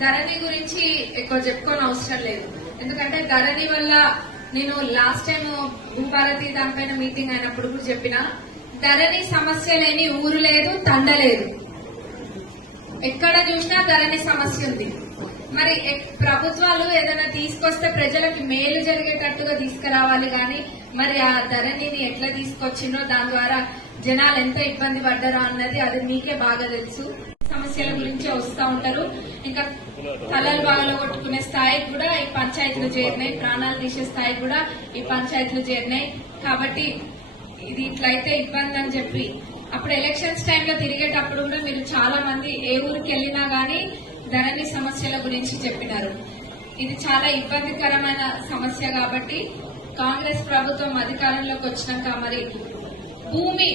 ధరణి గురించి ఎక్కువ చెప్పుకోని అవసరం లేదు. ఎందుకంటే ధరణి వల్ల నేను లాస్ట్ టైం భూభారతి దానిపైన మీటింగ్ అయినప్పుడు కూడా చెప్పిన, ధరణి సమస్య లేని ఊరు లేదు, తండ లేదు. ఎక్కడ చూసినా ధరణి సమస్య ఉంది. మరి ప్రభుత్వాలు ఏదైనా తీసుకొస్తే ప్రజలకు మేలు జరిగేటట్టుగా తీసుకురావాలి గాని మరి ఆ ధరణిని ఎట్లా తీసుకొచ్చిందో దాని ద్వారా జనాలు ఎంత ఇబ్బంది పడ్డారో అన్నది అది మీకే బాగా తెలుసు. సమస్యల గురించి వస్తూ ఉంటారు. ఇంకా తలలు బాగా కొట్టుకునే స్థాయికి కూడా ఈ పంచాయతీలు చేరినాయి, ప్రాణాలు తీసే స్థాయికి కూడా ఈ పంచాయతీలు చేరినాయి. కాబట్టి ఇది ఇట్లయితే ఇబ్బంది అని చెప్పి అప్పుడు ఎలక్షన్స్ టైంలో తిరిగేటప్పుడు కూడా మీరు చాలా మంది ఏ ఊరికి వెళ్ళినా గానీ ధరణి సమస్యల గురించి చెప్పినారు. ఇది చాలా ఇబ్బందికరమైన సమస్య. కాబట్టి కాంగ్రెస్ ప్రభుత్వం అధికారంలోకి వచ్చినాక మరి భూమి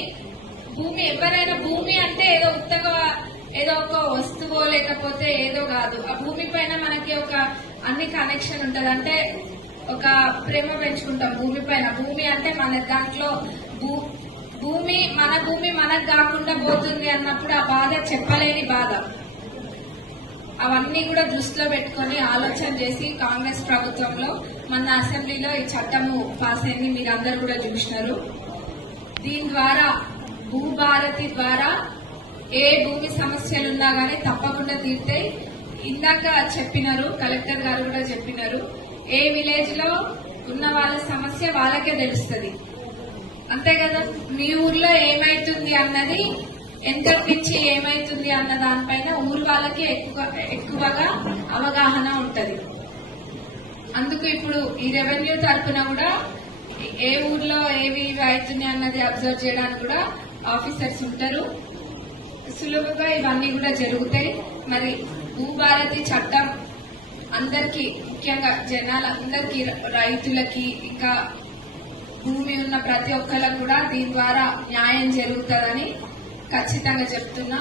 ఎవరైనా భూమి అంటే ఏదో ఉత్తగా ఏదో ఒక వస్తువో లేకపోతే ఏదో కాదు. ఆ భూమి పైన మనకి ఒక అన్ని కనెక్షన్ ఉంటది. అంటే ఒక ప్రేమ పెంచుకుంటాం భూమి పైన. భూమి అంటే మన దాంట్లో మన భూమి మనకు కాకుండా పోతుంది అన్నప్పుడు ఆ బాధ చెప్పలేని బాధ. అవన్నీ కూడా దృష్టిలో పెట్టుకుని ఆలోచన చేసి కాంగ్రెస్ ప్రభుత్వంలో మన అసెంబ్లీలో ఈ చట్టము పాస్ అయింది, మీరందరూ కూడా చూసినారు. దీని ద్వారా భూభారతి ద్వారా ఏ భూమి సమస్యలున్నా గానీ తప్పకుండా తీర్తాయి. ఇందాక చెప్పినారు, కలెక్టర్ గారు కూడా చెప్పినారు, ఏ విలేజ్ లో ఉన్న వాళ్ళ సమస్య వాళ్ళకే తెలుస్తుంది. అంతే కదా, మీ ఊర్లో ఏమైతుంది అన్నది ఎంత పిచ్చి ఏమైతుంది అన్న దానిపైన ఊరు వాళ్ళకి ఎక్కువగా అవగాహన ఉంటది. అందుకు ఇప్పుడు ఈ రెవెన్యూ తరఫున కూడా ఏ ఊర్లో ఏవి అవుతుంది అన్నది అబ్జర్వ్ చేయడానికి కూడా ఆఫీసర్స్ ఉంటారు. సులువుగా ఇవన్నీ కూడా జరుగుతాయి. మరి భూభారతి చట్టం అందరికీ, ముఖ్యంగా జనాలందరికీ, రైతులకి, ఇంకా భూమి ఉన్న ప్రతి ఒక్కరికి కూడా దీని ద్వారా న్యాయం జరుగుతుందని ఖచ్చితంగా చెప్తున్నా.